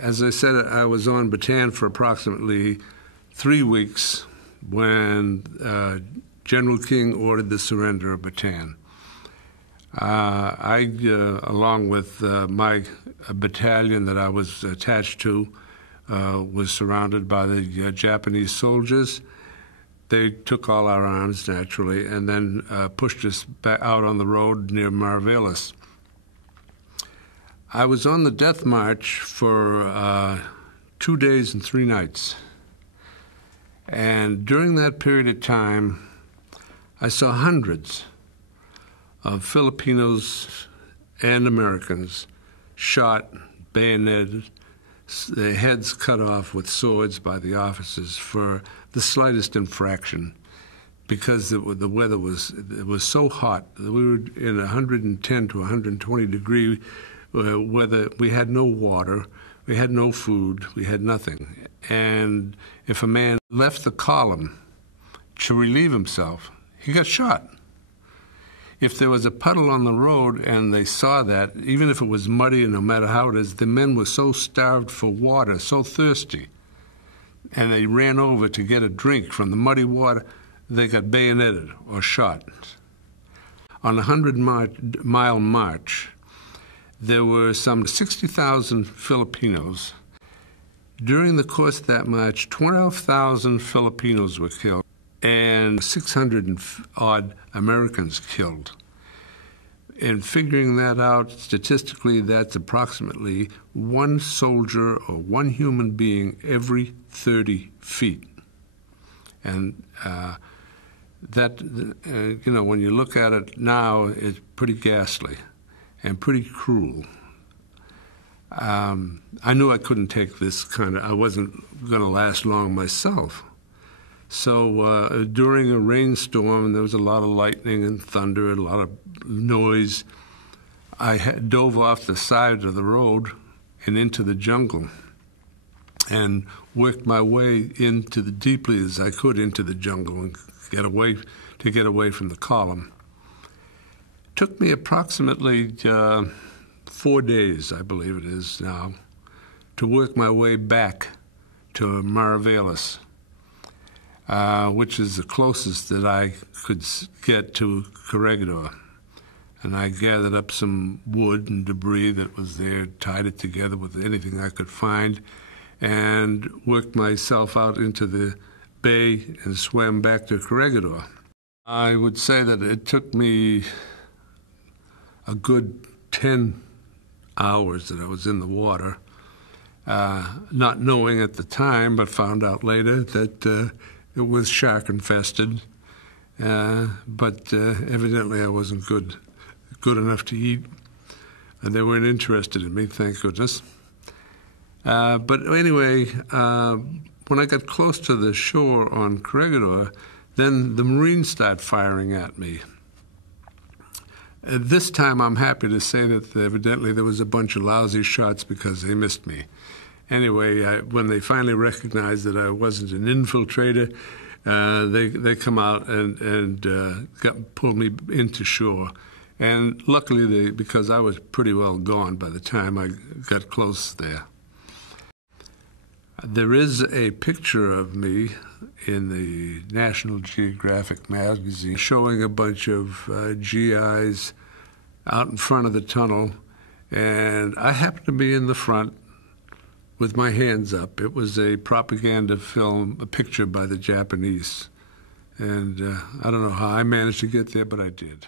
As I said, I was on Bataan for approximately 3 weeks when General King ordered the surrender of Bataan. I, along with my battalion that I was attached to, was surrounded by the Japanese soldiers. They took all our arms, naturally, and then pushed us back out on the road near Marvelis. I was on the death march for 2 days and 3 nights. And during that period of time, I saw hundreds of Filipinos and Americans shot, bayoneted, their heads cut off with swords by the officers for the slightest infraction, because the weather was so hot. We were in 110 to 120 degree weather. We had no water, we had no food, we had nothing. And if a man left the column to relieve himself, he got shot. If there was a puddle on the road and they saw that, even if it was muddy and no matter how it is, the men were so starved for water, so thirsty, and they ran over to get a drink from the muddy water, they got bayoneted or shot. On a 100-mile march, there were some 60,000 Filipinos. During the course of that march, 12,000 Filipinos were killed and 600-odd Americans killed. And figuring that out statistically, that's approximately 1 soldier or 1 human being every 30 feet. And that, when you look at it now, it's pretty ghastly and pretty cruel. I knew I couldn't take this I wasn't going to last long myself. So during a rainstorm, there was a lot of lightning and thunder and a lot of noise. I dove off the side of the road and into the jungle and worked my way deeply as I could into the jungle and get away from the column. It took me approximately 4 days, I believe it is now, to work my way back to Marvelis, which is the closest that I could get to Corregidor. And I gathered up some wood and debris that was there, tied it together with anything I could find, and worked myself out into the bay and swam back to Corregidor. I would say that it took me a good 10 hours that I was in the water, not knowing at the time, but found out later that it was shark infested, but evidently I wasn't good enough to eat, and they weren't interested in me, thank goodness. But anyway, when I got close to the shore on Corregidor, then the Marines started firing at me. This time I'm happy to say that evidently there was a bunch of lousy shots because they missed me. Anyway, when they finally recognized that I wasn't an infiltrator, they come out and pulled me into shore. And luckily, because I was pretty well gone by the time I got close there. There is a picture of me in the National Geographic magazine showing a bunch of GIs out in front of the tunnel, and I happened to be in the front with my hands up. It was a propaganda film, a picture by the Japanese, and I don't know how I managed to get there, but I did.